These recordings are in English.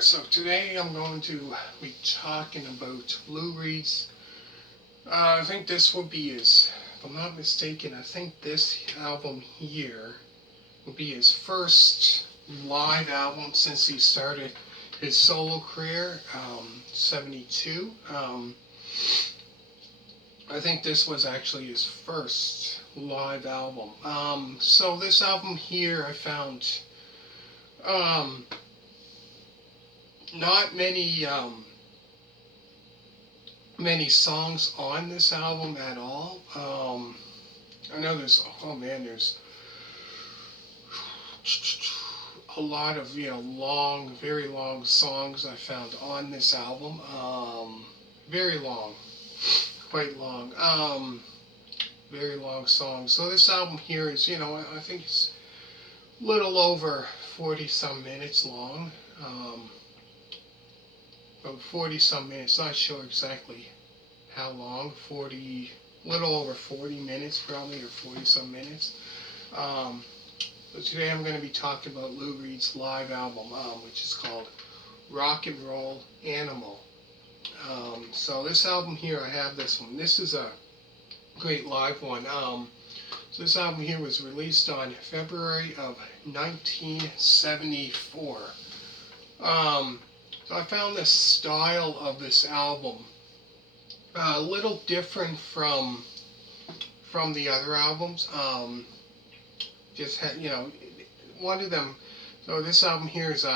Alright, so today I'm going to be talking about Lou Reed's. I think this will be his, if I'm not mistaken, I think this album here will be his first live album since he started his solo career, 72. I think this was actually his first live album. So this album here I found not many songs on this album at all. I know there's a lot of long, very long songs I found on this album. Very long, quite long. Very long songs. So this album here is, I think it's a little over 40 some minutes long. About 40 some minutes, not sure exactly how long, little over 40 minutes probably, or 40 some minutes. So today I'm going to be talking about Lou Reed's live album, which is called Rock and Roll Animal. So this album here, I have this one. This is a great live one. So this album here was released on February of 1974. So I found the style of this album a little different from the other albums. Just had, one of them. So this album here is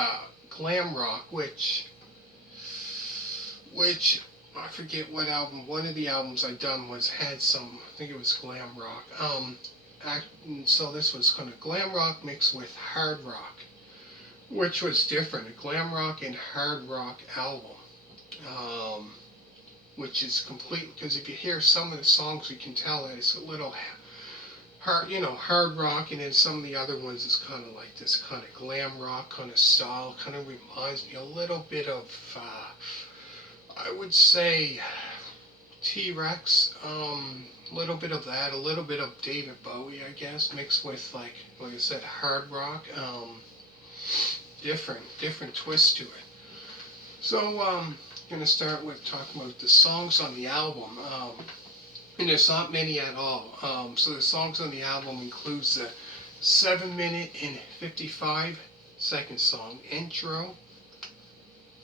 glam rock, which I forget what album. One of the albums I done had some. I think it was glam rock. So this was kind of glam rock mixed with hard rock, which was different, a glam rock and hard rock album, which is complete, because if you hear some of the songs you can tell that it's a little hard rock, and then some of the other ones is kind of like this kind of glam rock kind of style, kind of reminds me a little bit of, I would say, T-Rex, a little bit of that, a little bit of David Bowie, I guess, mixed with, like I said, hard rock. Different twist to it. So I'm gonna start with talking about the songs on the album, and there's not many at all. So the songs on the album includes the 7-minute and 55-second song Intro,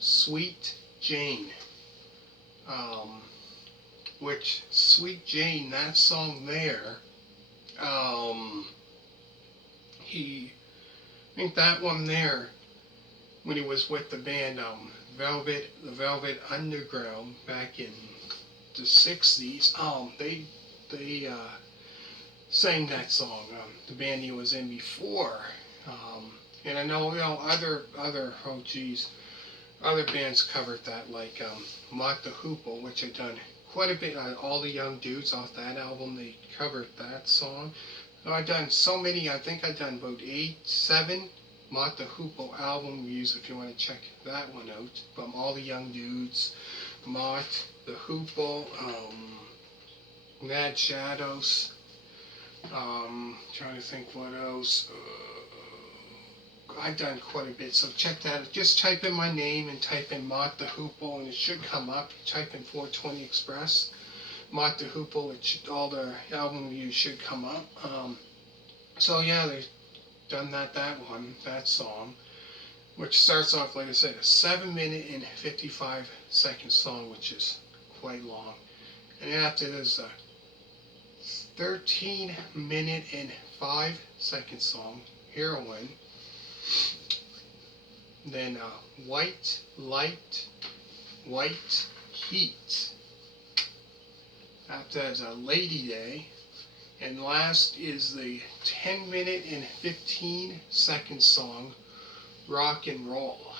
Sweet Jane, which Sweet Jane, that song there, I think that one there, when he was with the band the Velvet Underground back in the 60s, they sang that song. The band he was in before, and I know other other bands covered that, like Mott the Hoople, which I done quite a bit. All the Young Dudes off that album, they covered that song. So I done so many. I think I done about 7 Mott the Hoople album reviews, if you want to check that one out, from All the Young Dudes, Mott the Hoople, Mad Shadows, trying to think what else. I've done quite a bit, so check that out. Just type in my name and type in Mott the Hoople, and it should come up. Type in 420 Express, Mott the Hoople, all the album reviews should come up. So yeah, they done that song, which starts off, like I said, a 7-minute and 55-second song, which is quite long. And then after there's a 13-minute and 5-second song, Heroin. Then White Light, White Heat. After there's a Lady Day. And last is the 10-minute and 15-second song, Rock and Roll.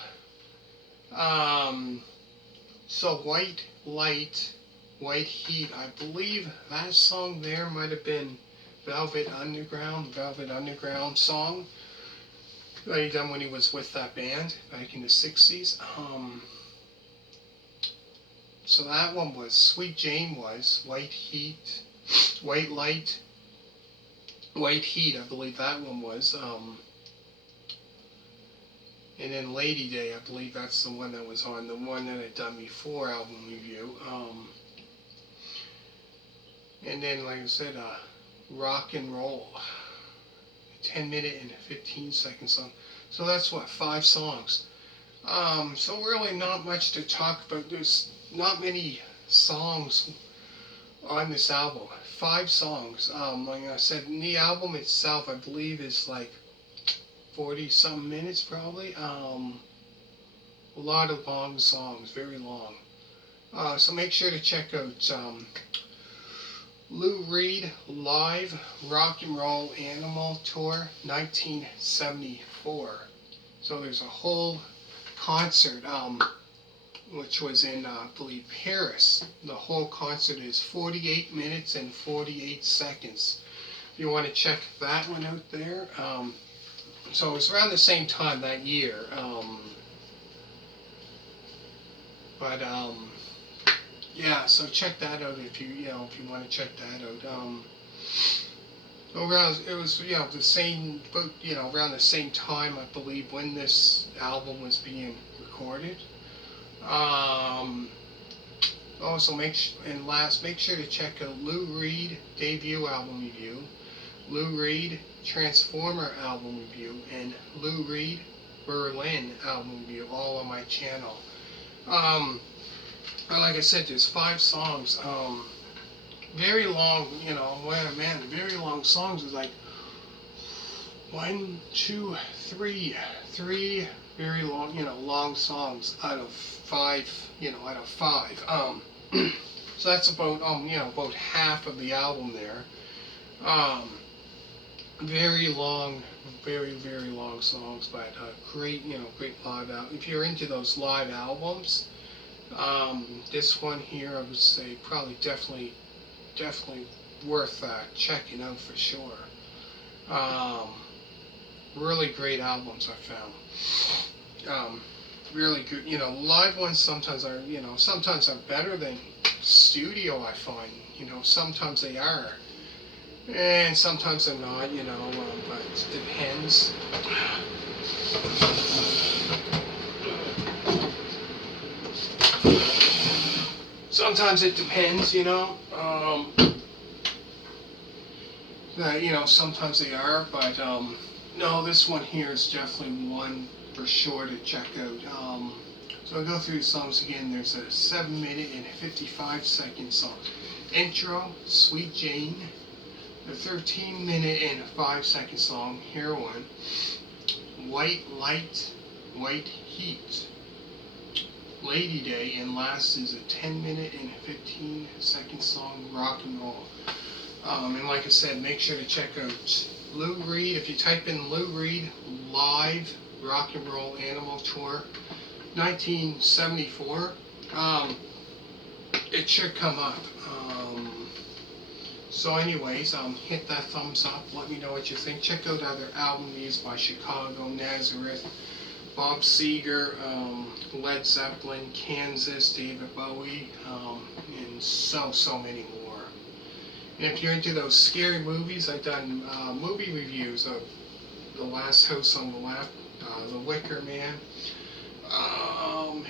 So White Light, White Heat, I believe that song there might have been Velvet Underground song that he done when he was with that band back in the 60s. So that one was, Sweet Jane was, White Heat, White Light, White Heat, I believe that one was. And then Lady Day, I believe that's the one that was on the one that I'd done before album review. And then, like I said, Rock and Roll, 10-minute and 15-second song. So that's what, 5 songs. So really not much to talk about. There's not many songs on this album. 5 songs. Like I said, the album itself, I believe, is like 40-some minutes probably. A lot of long songs, very long. So make sure to check out Lou Reed Live Rock and Roll Animal Tour 1974. So there's a whole concert, which was in, I believe, Paris. The whole concert is 48 minutes and 48 seconds. If you want to check that one out there. So it was around the same time that year. Yeah, so check that out if you want to check that out. Around it was the same, but around the same time I believe when this album was being recorded. Also make sure to check out Lou Reed debut album review, Lou Reed Transformer album review, and Lou Reed Berlin album review, all on my channel. Like I said, there's 5 songs. Very long, very long songs. Is like 1, 2, 3 very long, long songs out of 5, So that's about, about half of the album there. Very long, very long songs, but great, great live album. If you're into those live albums, this one here, I would say probably definitely worth checking out for sure. Really great albums I found. Really good, live ones sometimes are better than studio, I find. Sometimes they are, and sometimes they're not, but it depends. Sometimes it depends, that, sometimes they are, but, no, this one here is definitely one for sure to check out. So I'll go through the songs again. There's a 7-minute and 55-second song. Intro, Sweet Jane. The 13-minute and 5-second song, Heroin. White Light, White Heat. Lady Day, and last is a 10-minute and 15-second song, Rock and Roll. And like I said, make sure to check out Lou Reed. If you type in Lou Reed Live Rock and Roll Animal Tour 1974, it should come up. So anyways, hit that thumbs up. Let me know what you think. Check out other album reviews by Chicago, Nazareth, Bob Seger, Led Zeppelin, Kansas, David Bowie, and so many more. And if you're into those scary movies, I've done movie reviews of The Last House on the Left, The Wicker Man,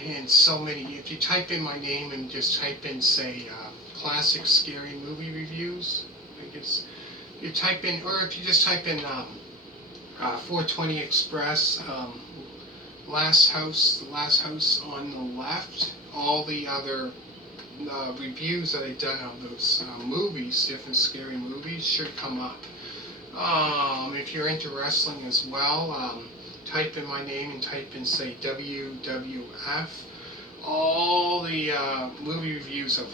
and so many. If you type in my name and just type in, say, classic scary movie reviews, I guess you type in, or if you just type in 420 Express, the Last House on the Left, all the other reviews that I've done of those movies, different scary movies, should come up. If you're into wrestling as well, type in my name and type in, say, WWF. All the movie reviews of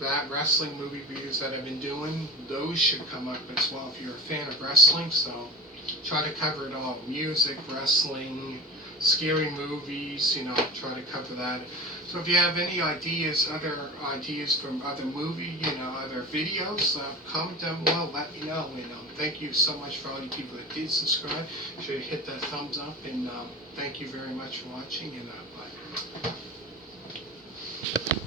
that, wrestling movie reviews that I've been doing, those should come up as well if you're a fan of wrestling. So try to cover it all: music, wrestling, scary movies, try to cover that. So if you have any ideas, other ideas from other other videos, comment down below, let me know. And thank you so much for all you people that did subscribe. Be sure to hit that thumbs up, and thank you very much for watching, and bye.